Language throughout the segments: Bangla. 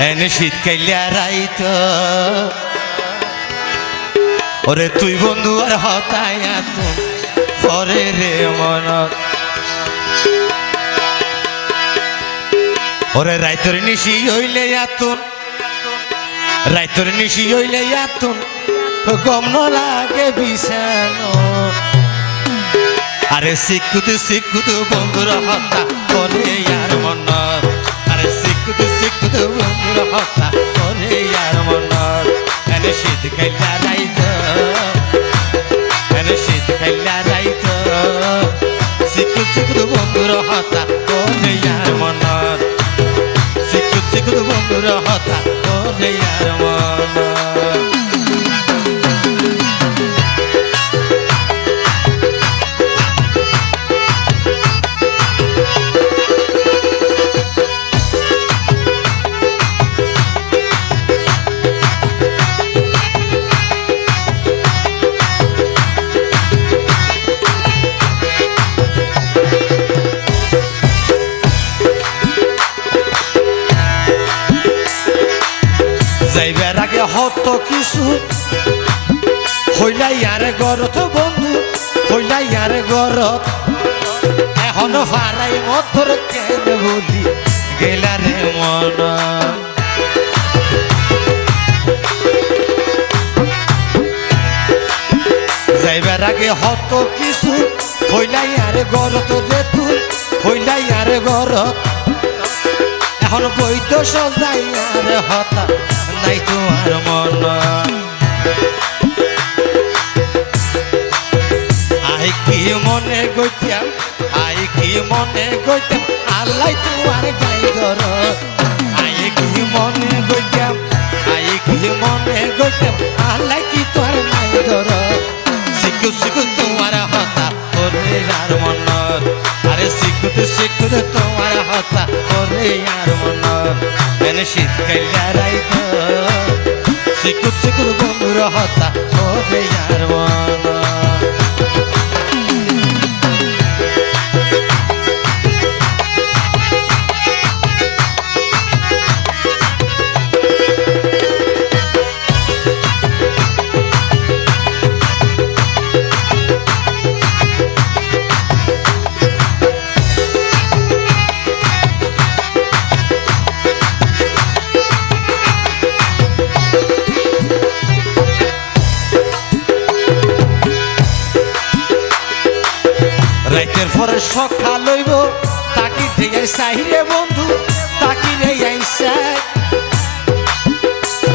এনে শীত কাইলা রাইত ওরে তুই বন্ধু আর হতায় তুই পরে রে মনত ওরে রাইতর নিশি হইলে আতুন রাইতর নিশি হইলে আতুন গম ন লাগে বিছানো আরে শিক্ষুত বন্ধুর হত্যা করে আর মনত আরে শিক্ষুত বন্ধুর হত্যা করে আর মনত এনে শীত কাইলা রাইত এনে শীত কাইলা রাইত শিক্ষুত বন্ধুর হত্যা করে আর মনত শিক্ষুত বন্ধুর হত্যা করে আর মনত যাইবার আগে হত কিছু হইলাই আর গরত বন্ধু হইলাই আর গরত এখন ফারাই মতর কেন বলি গেলারে মন যাইবার আগে হত কিছু হইলাই আর গরত রে তুই হইলাই আর গরত এখন বৈধ সজাই আর হতা নাই তোমার মন আই কি মনে গইতাম আই কি মনে গইতাম আল্লাহ তোমার গাই ধর আই কি মনে গইতাম আই কি মনে গইতাম আল্লাহ কি তোর নাই ধর শিখু তোমার হতা ওরে আর মন আরে শিখু তোমার হতা ওরে আর মন এনে শীত কাইলা রাইত শিখু বন্ধুর হতা ওরে আর মন রাইতের পরে সকাল হইব তাকি দিয়ে সাইরে বন্ধু তাকি রে আইসাই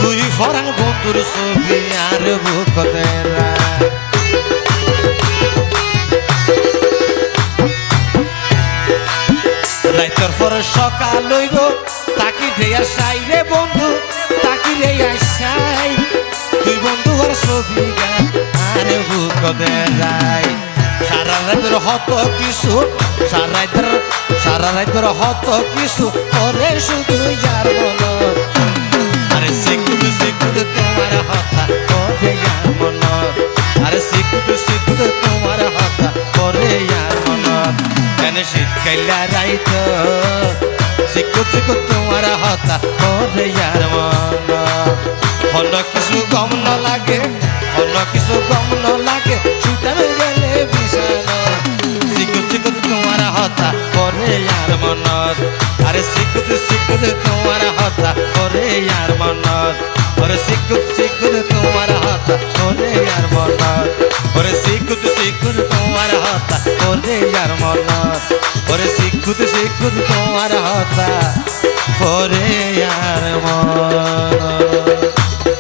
তুই ফরান বন্ধুর ছবি আর বুকতে রাইতের পরে সকাল হইব তাকি দিয়ে সাইরে বন্ধু তাকি রে আইসাই তুই বন্ধু আর ছবি আর বুকতে রাই সারা রাতের হত কিছু সারা রাতের হত কিছু করে শুধু যার মন আরে শিখু তোমার হতা করে আর মন আরে শিখু তোমার হতা করে আর মন কেন শীত কাইলা রাইত শিখু তোমার হতা করে আর মন হল কিছু গম ন লাগে হল কিছু গম ন লাগে ছুটার গেলে বিছানা শিখু তোমার হতা করে আর মনত আরে শিখু তোমার হতা করে আর মনত ওরে শিখু তোমার হতা করে আর মনত ওরে শিখু তোমার হতা করে আর মনত ওরে শিখু তোমার হতা করে আর মনত